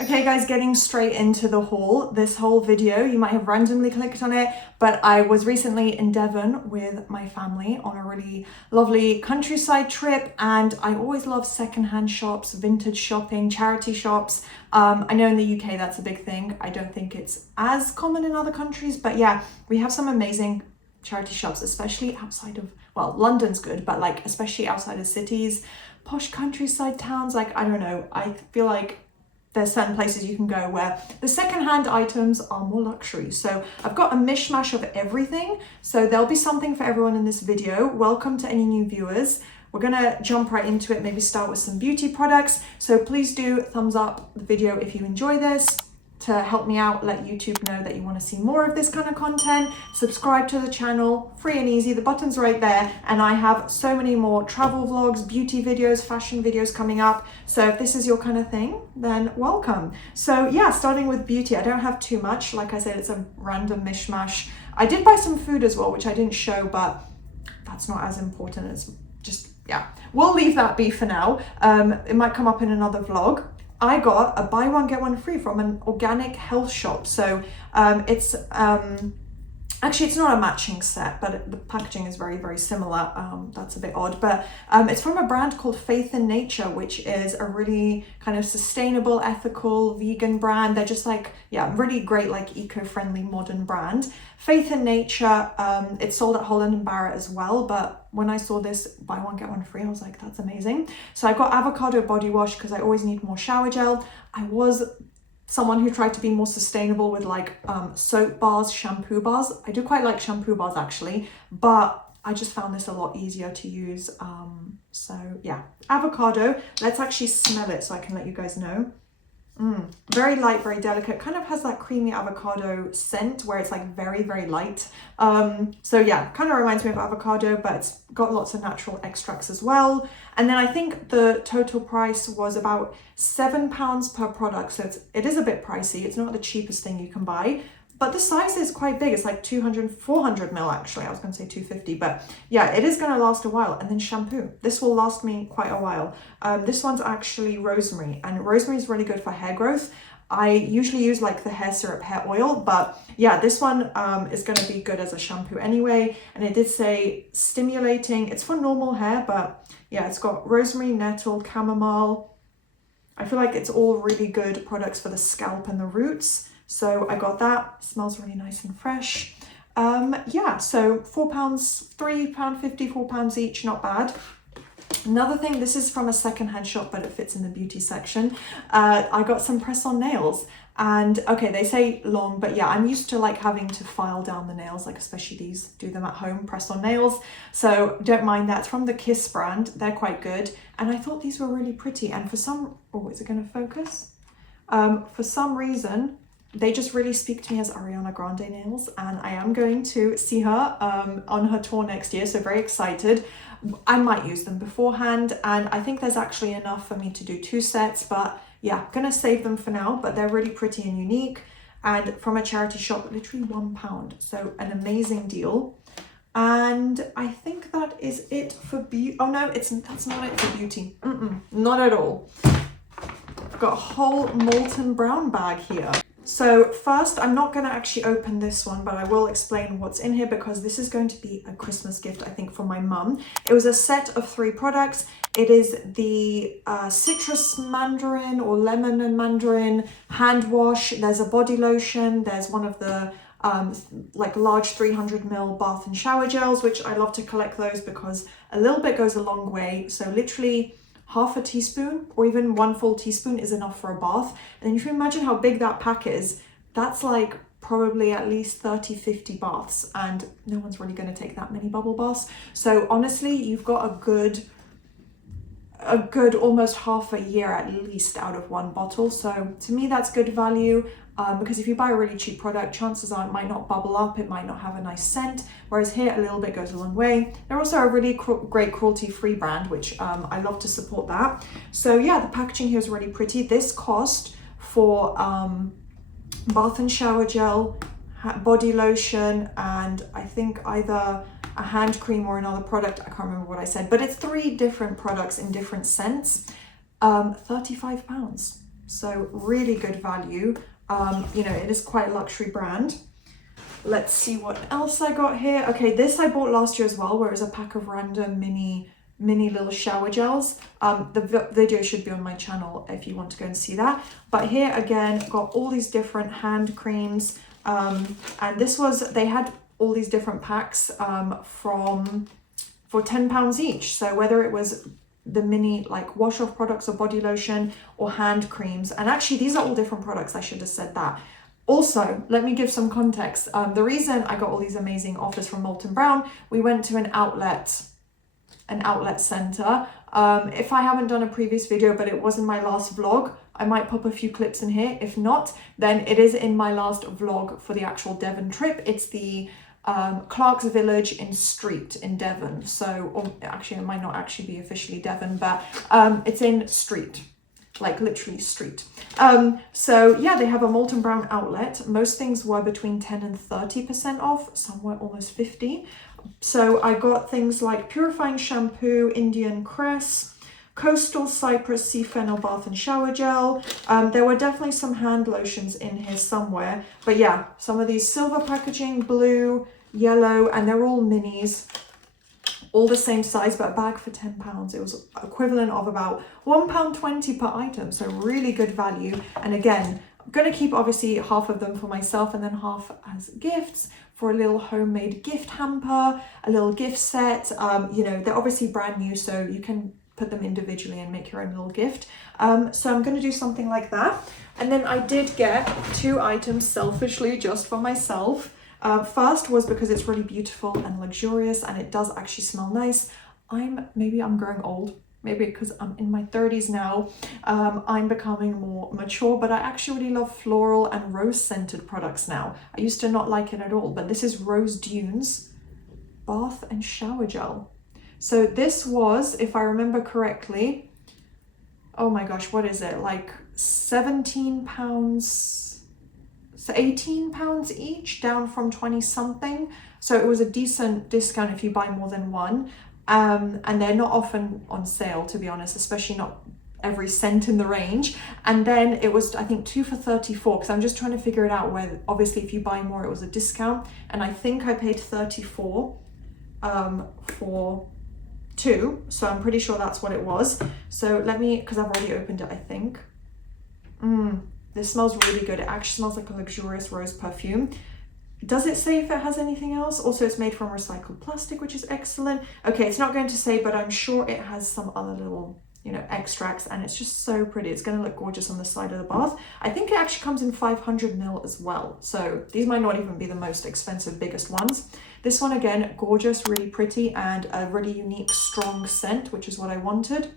Okay guys, getting straight into the haul. This whole video, you might have randomly clicked on it, but I was recently in Devon with my family on a really lovely countryside trip, and I always love secondhand shops, vintage shopping, charity shops. I know in the UK that's a big thing. I don't think it's as common in other countries, but yeah, we have some amazing charity shops, especially outside of, well, London's good, but like especially outside of cities, posh countryside towns. Like, I don't know, I feel like there's certain places you can go where the secondhand items are more luxury. So I've got a mishmash of everything. So there'll be something for everyone in this video. Welcome to any new viewers. We're gonna jump right into it, maybe start with some beauty products. So please do thumbs up the video if you enjoy this, to help me out, let YouTube know that you want to see more of this kind of content. Subscribe to the channel, free and easy, the button's right there. And I have so many more travel vlogs, beauty videos, fashion videos coming up. So if this is your kind of thing, then welcome. So yeah, starting with beauty, I don't have too much. Like I said, it's a random mishmash. I did buy some food as well, which I didn't show, but that's not as important. It's just, yeah, we'll leave that be for now. It might come up in another vlog. I got a buy one get one free from an organic health shop. So it's actually, it's not a matching set, but the packaging is very, very similar. That's a bit odd, but it's from a brand called Faith in Nature, which is a really kind of sustainable, ethical, vegan brand. They're just like, yeah, really great, like eco-friendly, modern brand. Faith in Nature, it's sold at Holland & Barrett as well, but when I saw this buy one get one free, I was like, that's amazing. So I got avocado body wash because I always need more shower gel. I was someone who tried to be more sustainable with like soap bars, shampoo bars. I do quite like shampoo bars actually, but I just found this a lot easier to use. So yeah, avocado. Let's actually smell it so I can let you guys know. Very light, very delicate, kind of has that creamy avocado scent where it's like very, very light. So yeah, kind of reminds me of avocado, but it's got lots of natural extracts as well. And then I think the total price was about £7 per product. So it is a bit pricey. It's not the cheapest thing you can buy, but the size is quite big. It's like 400 mil actually. I was going to say 250, but yeah, it is going to last a while. And then shampoo. This will last me quite a while. This one's actually rosemary, and rosemary is really good for hair growth. I usually use like the hair syrup, hair oil, but yeah, this one is going to be good as a shampoo anyway. And it did say stimulating. It's for normal hair, but yeah, it's got rosemary, nettle, chamomile. I feel like it's all really good products for the scalp and the roots. So I got that. Smells really nice and fresh. Yeah, so £4, £3.50, £4 each, not bad. Another thing, this is from a secondhand shop, but it fits in the beauty section. I got some press-on nails, and okay, they say long, but yeah, I'm used to like having to file down the nails, like especially these, do them at home, press-on nails. So don't mind that. It's from the Kiss brand. They're quite good. And I thought these were really pretty. And for some, oh, is it going to focus? For some reason, they just really speak to me as Ariana Grande nails, and I am going to see her on her tour next year, so very excited. I might use them beforehand, and I think there's actually enough for me to do 2 sets, but yeah, gonna save them for now. But they're really pretty and unique, and from a charity shop, literally £1, so an amazing deal. And I think that is it for beauty. Oh no, that's not it for beauty. Not at all. I've got a whole Molton Brown bag here. So first, I'm not going to actually open this one, but I will explain what's in here because this is going to be a Christmas gift, I think, for my mum. It was a set of 3 products. It is the citrus mandarin or lemon and mandarin hand wash. There's a body lotion. There's one of the like large 300 ml bath and shower gels, which I love to collect those because a little bit goes a long way. So literally half a teaspoon or even 1 full teaspoon is enough for a bath. And if you imagine how big that pack is, that's like probably at least 30-50 baths, and no one's really going to take that many bubble baths. So honestly, you've got a good almost half a year at least out of 1 bottle. So to me, that's good value. Because if you buy a really cheap product, chances are it might not bubble up, it might not have a nice scent, whereas here a little bit goes a long way. They're also a really great cruelty-free brand, which I love to support that. So yeah, the packaging here is really pretty. This cost for bath and shower gel, body lotion, and I think either a hand cream or another product, I can't remember what I said, but it's 3 different products in different scents, £35. So really good value. You know, it is quite a luxury brand. Let's see what else I got here. Okay, this I bought last year as well, where it was a pack of random mini little shower gels. The video should be on my channel if you want to go and see that. But here again, got all these different hand creams. And this was, they had all these different packs for £10 each. So whether it was the mini like wash off products or body lotion or hand creams, and actually these are all different products, I should have said that. Also, let me give some context. The reason I got all these amazing offers from Molton Brown, we went to an outlet center. If I haven't done a previous video, but it was in my last vlog, I might pop a few clips in here. If not, then it is in my last vlog for the actual Devon trip. It's the Clark's Village in Street in Devon. So, or actually it might not actually be officially Devon, but it's in Street. Like literally street. So yeah, they have a Molton Brown outlet. Most things were between 10 and 30% off. Some were almost 50. So I got things like purifying shampoo, Indian cress, coastal cypress sea fennel bath and shower gel. There were definitely some hand lotions in here somewhere. But yeah, some of these silver packaging, blue, yellow, and they're all minis. All the same size, but a bag for £10. It was equivalent of about £1.20 per item. So really good value. And again, I'm going to keep obviously half of them for myself and then half as gifts for a little homemade gift hamper, a little gift set. You know, they're obviously brand new, so you can put them individually and make your own little gift. So I'm going to do something like that. And then I did get 2 items selfishly just for myself. First was because it's really beautiful and luxurious and it does actually smell nice. Maybe I'm growing old, maybe because I'm in my 30s now. I'm becoming more mature, but I actually really love floral and rose scented products now. I used to not like it at all, but this is Rose Dunes Bath and Shower Gel. So this was, if I remember correctly, oh my gosh, what is it? Like £17. So £18 each, down from 20 something. So it was a decent discount if you buy more than one. And they're not often on sale, to be honest, especially not every scent in the range. And then it was, I think, 2 for £34, because I'm just trying to figure it out where, obviously if you buy more, it was a discount. And I think I paid £34 for 2. So I'm pretty sure that's what it was. So let me, because I've already opened it, I think. This smells really good. It actually smells like a luxurious rose perfume. Does it say if it has anything else? Also, it's made from recycled plastic, which is excellent. Okay, it's not going to say, but I'm sure it has some other little, you know, extracts, and it's just so pretty. It's going to look gorgeous on the side of the bath. I think it actually comes in 500 ml as well. So these might not even be the most expensive, biggest ones. This one, again, gorgeous, really pretty, and a really unique, strong scent, which is what I wanted.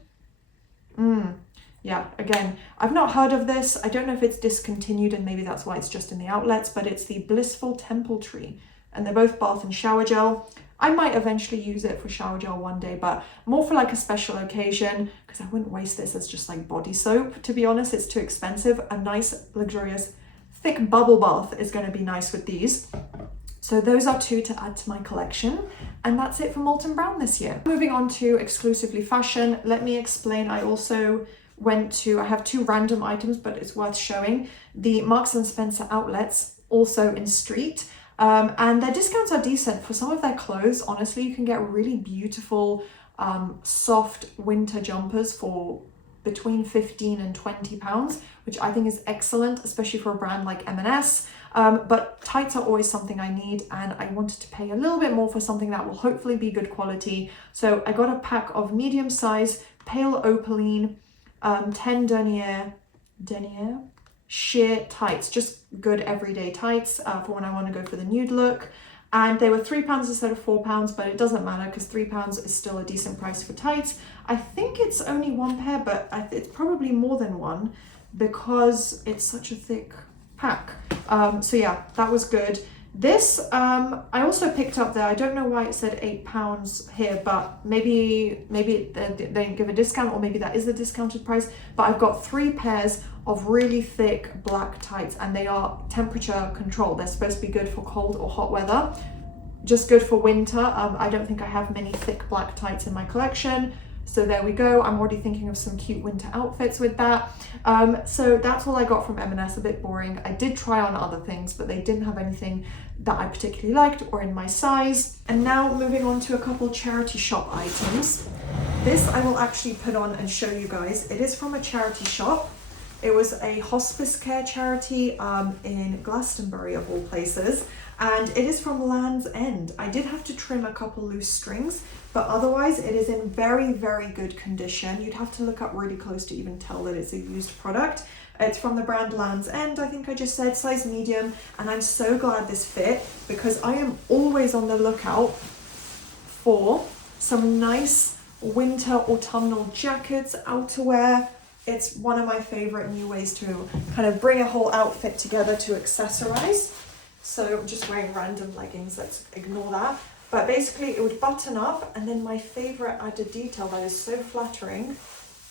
Yeah, again, I've not heard of this. I don't know if it's discontinued and maybe that's why it's just in the outlets, but it's the Blissful Temple Tree, and they're both bath and shower gel. I might eventually use it for shower gel one day, but more for like a special occasion, because I wouldn't waste this as just like body soap, to be honest. It's too expensive. A nice, luxurious, thick bubble bath is going to be nice with these. So those are 2 to add to my collection. And that's it for Molton Brown this year. Moving on to exclusively fashion, let me explain. I also I have 2 random items, but it's worth showing. The Marks and Spencer outlets, also in Street. And their discounts are decent for some of their clothes. Honestly, you can get really beautiful, soft winter jumpers for between £15 and £20, which I think is excellent, especially for a brand like M&S. But tights are always something I need, and I wanted to pay a little bit more for something that will hopefully be good quality. So I got a pack of medium size, pale opaline, 10 denier sheer tights, just good everyday tights for when I want to go for the nude look. And they were £3 instead of £4, but it doesn't matter because £3 is still a decent price for tights. I think it's only 1 pair, but it's probably more than 1 because it's such a thick pack. So yeah, that was good. This, I also picked up there. I don't know why it said £8 here, but maybe they didn't give a discount, or maybe that is the discounted price. But I've got 3 pairs of really thick black tights, and they are temperature controlled. They're supposed to be good for cold or hot weather, just good for winter. I don't think I have many thick black tights in my collection. So there we go. I'm already thinking of some cute winter outfits with that. So that's all I got from M&S, a bit boring. I did try on other things, but they didn't have anything that I particularly liked or in my size. And now moving on to a couple charity shop items. This I will actually put on and show you guys. It is from a charity shop. It was a hospice care charity in Glastonbury of all places, and it is from Land's End. I did have to trim a couple loose strings, but otherwise it is in very, very good condition. You'd have to look up really close to even tell that it's a used product. It's from the brand Land's End, I think I just said, size medium, and I'm so glad this fit because I am always on the lookout for some nice winter autumnal jackets, outerwear. It's one of my favorite new ways to kind of bring a whole outfit together to accessorize. So I'm just wearing random leggings, let's ignore that. But basically it would button up, and then my favorite added detail that is so flattering,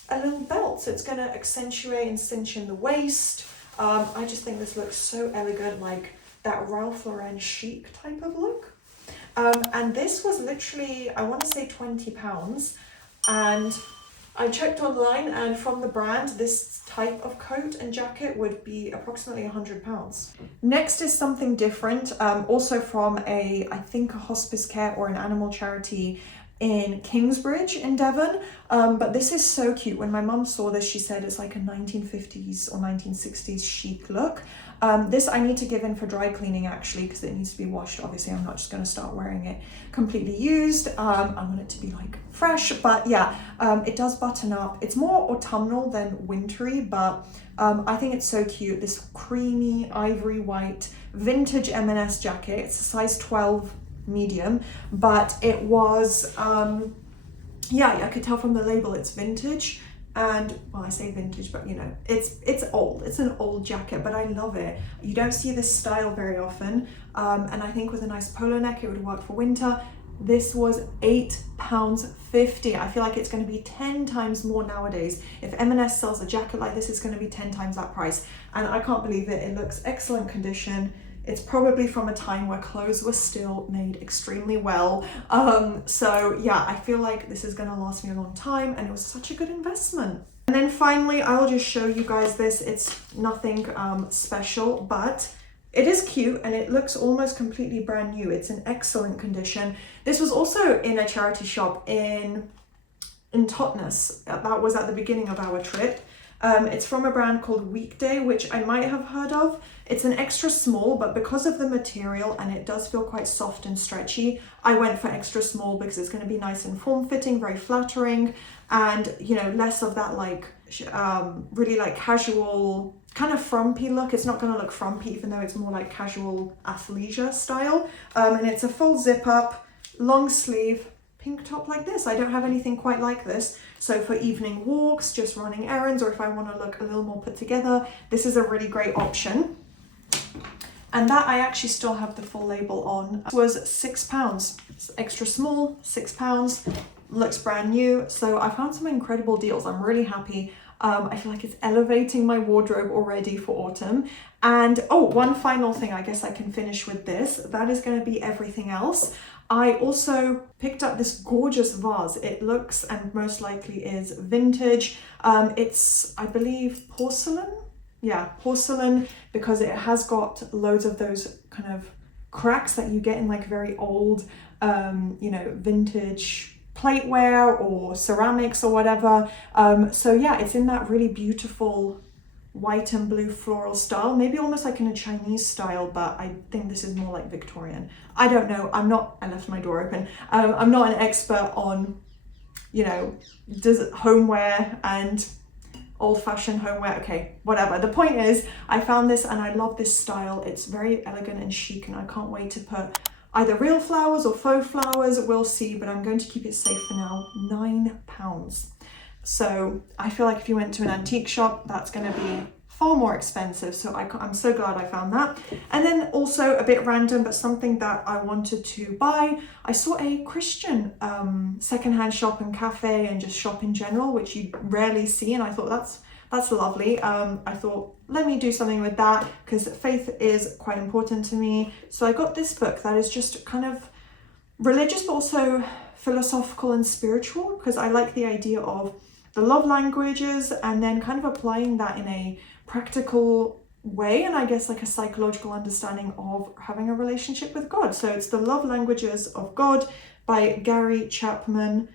a little belt. So it's going to accentuate and cinch in the waist. I just think this looks so elegant, like that Ralph Lauren chic type of look. And this was literally, I want to say £20. And I checked online, and from the brand, this type of coat and jacket would be approximately £100. Next is something different, also from I think a hospice care or an animal charity in Kingsbridge in Devon. But this is so cute. When my mum saw this, she said it's like a 1950s or 1960s chic look. This I need to give in for dry cleaning actually, because it needs to be washed. Obviously I'm not just going to start wearing it completely used. I want it to be like fresh, but yeah, it does button up. It's more autumnal than wintry, but I think it's so cute. This creamy ivory white vintage M&S jacket. It's a size 12 medium, but it was yeah, I could tell from the label it's vintage. And well, I say vintage, but you know, it's old. It's an old jacket, but I love it. You don't see this style very often. And I think with a nice polo neck, it would work for winter. This was £8.50. I feel like it's going to be 10 times more nowadays. If M&S sells a jacket like this, it's going to be 10 times that price. And I can't believe it. It looks excellent condition. It's probably from a time where clothes were still made extremely well. So yeah, I feel like this is gonna last me a long time, and it was such a good investment. And then finally, I'll just show you guys this. It's nothing special, but it is cute and it looks almost completely brand new. It's in excellent condition. This was also in a charity shop in Totnes. That was at the beginning of our trip. It's from a brand called Weekday, which I might have heard of. It's an extra small, but because of the material and it does feel quite soft and stretchy, I went for extra small because it's going to be nice and form-fitting, very flattering, and you know, less of that like really like casual kind of frumpy look. It's not going to look frumpy, even though it's more like casual athleisure style. And it's a full zip up, long sleeve, pink top like this. I don't have anything quite like this. So for evening walks, just running errands, or if I want to look a little more put together, this is a really great option. And that I actually still have the full label on. It was £6. It's extra small, £6. Looks brand new. So I found some incredible deals. I'm really happy. I feel like it's elevating my wardrobe already for autumn. And oh, one final thing, I guess I can finish with this. That is going to be everything else. I also picked up this gorgeous vase. It looks and most likely is vintage. It's, I believe, porcelain. Yeah, porcelain, because it has got loads of those kind of cracks that you get in like very old, you know, vintage plateware or ceramics or whatever. So yeah, it's in that really beautiful white and blue floral style, maybe almost like in a Chinese style, but I think this is more like Victorian. I don't know. I left my door open. I'm not an expert on, you know, homeware and old-fashioned homeware. Okay, whatever. The point is, I found this and I love this style. It's very elegant and chic, and I can't wait to put either real flowers or faux flowers. We'll see, but I'm going to keep it safe for now. £9. So I feel like if you went to an antique shop, that's going to be far more expensive. So I'm so glad I found that. And then also a bit random, but something that I wanted to buy. I saw a Christian secondhand shop and cafe and just shop in general, which you rarely see. And I thought that's lovely. I thought, let me do something with that, because faith is quite important to me. So I got this book that is just kind of religious, but also philosophical and spiritual, because I like the idea of the love languages and then kind of applying that in a practical way, and I guess like a psychological understanding of having a relationship with God. So it's The Love Languages of God by Gary Chapman.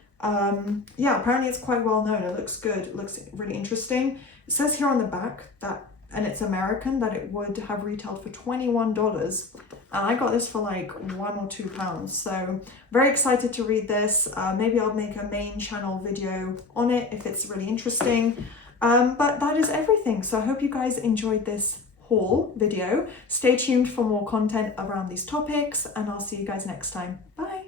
Yeah, apparently it's quite well known. It looks good. It looks really interesting. It says here on the back that, and it's American, that it would have retailed for $21. And I got this for like £1 or £2. So very excited to read this. Maybe I'll make a main channel video on it if it's really interesting. But that is everything. So I hope you guys enjoyed this haul video. Stay tuned for more content around these topics, and I'll see you guys next time. Bye.